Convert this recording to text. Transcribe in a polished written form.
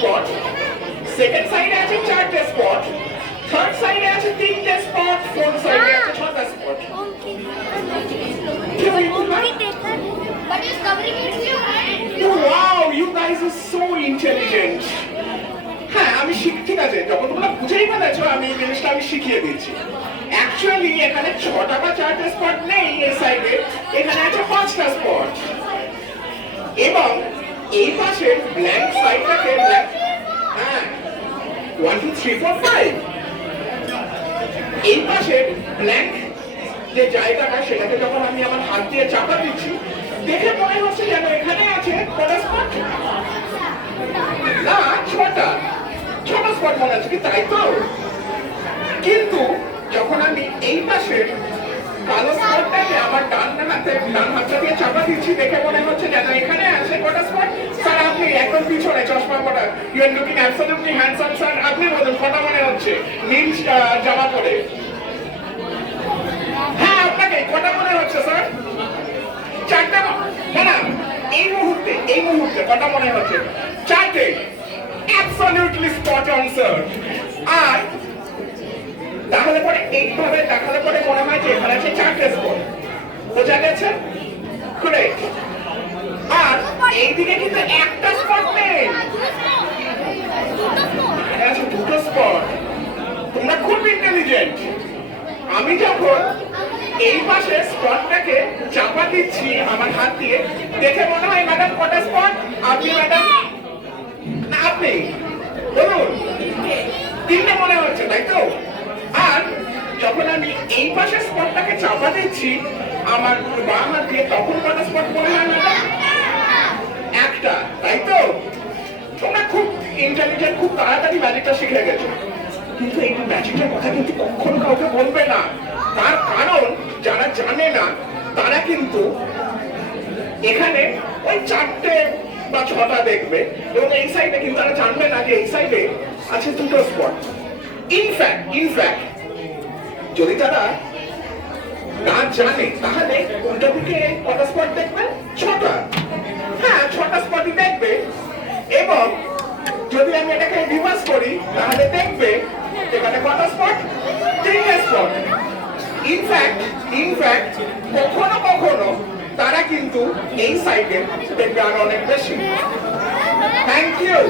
Spot, second সাইডে আছে 4টে spot, third সাইডে আছে 3টে স্পট, ফোর্থ সাইডে আছে 6টা spot. But it's covering it with your hand. Wow, you guys are so intelligent. হ্যাঁ, আমি ঠিক আছে, যখন তোমরা বুঝেই ফেলেছো আমি এই জিনিসটা আমি শিখিয়ে দিচ্ছি। অ্যাকচুয়ালি এখানে 6টা বা 4টে স্পট নেই এই সাইডে, এখানে আছে 5টা স্পট। এবং এই পাশের ব্ল্যাঙ্ক সাইডটাকে হ্যাঁ 1 2 3 4 5, এই পাশের ব্ল্যাঙ্ক যে জায়গাটা সেটাকে যখন আমি আমার হাত দিয়ে চাপা দিচ্ছি, দেখে মনে হচ্ছে যেন এখানে আছে কটা স্পট, না 6টা স্পট মনে হচ্ছে কি, তাই তো? কিন্তু যখন আমি এই পাশের কালো স্পটটাকে আমার ডান হাতটা দিয়ে চাপা দিচ্ছি, দেখে মনে হচ্ছে যেন এখানে আছে কটা স্পট। স্যার আপনি একদম পিছনে চশমা পরা, you are looking absolutely handsome sir, আপনি বলুন কটা মনে হচ্ছে নীল জামা পরে? হ্যাঁ আপনাকে কটা মনে হচ্ছে স্যার? 4টা না, এই মুহূর্তে কটা মনে হচ্ছে? 4টে। Absolutely spot on sir. আর তাহলে পরে এইভাবে দেখালে পরে মনে হয় যে এখানে আছে 4টে স্পট, বোঝা গেছে? কারেক্ট। আর এইদিকে কিন্তু একটা স্পট নেই, আছে 2টো স্পট। তোমরা খুব ইন্টেলিজেন্ট। আমি যখন এই পাশে স্পটটাকে চাপা দিচ্ছি আমার হাত দিয়ে, দেখে মনে হয় ম্যাডাম কটা স্পট? আপনি ম্যাডাম, না আপনি বলুন 3টে মনে হচ্ছে, তাই তো? আর যখন আমি এই পাশে স্পটটাকে চাপা দিচ্ছি আমার বাম হাত দিয়ে, তখন কটা স্পট মনে হয় ম্যাডাম? একটা, তাই তো? তোমরা খুব ইন্টেলিজেন্ট, খুব তাড়াতাড়ি ম্যাজিকটা শিখে গেছো। কিন্তু এই ম্যাজিকটার কথা কিন্তু কখনো কাউকে বলবে না, তার কারণ যারা জানে না তারা কিন্তু এখানে ওই 4টে বা 6টা দেখবে, এবং এই সাইডে কিন্তু তারা জানবে না যে এই সাইডে আছে 2টো স্পট। ইনফ্যাক্ট যদি তারা না জানে তাহলে উল্টো দিকে কটা স্পট দেখবে? 6টা। হ্যাঁ 6টা স্পটই দেখবে। এবং যদি আমি এটাকে রিভার্স করি তাহলে দেখবে এখানে কটা স্পট? 3টে স্পট। ইনফ্যাক্ট কখনো তারা কিন্তু এই সাইডে দেখবে আরো অনেক বেশি। Thank you.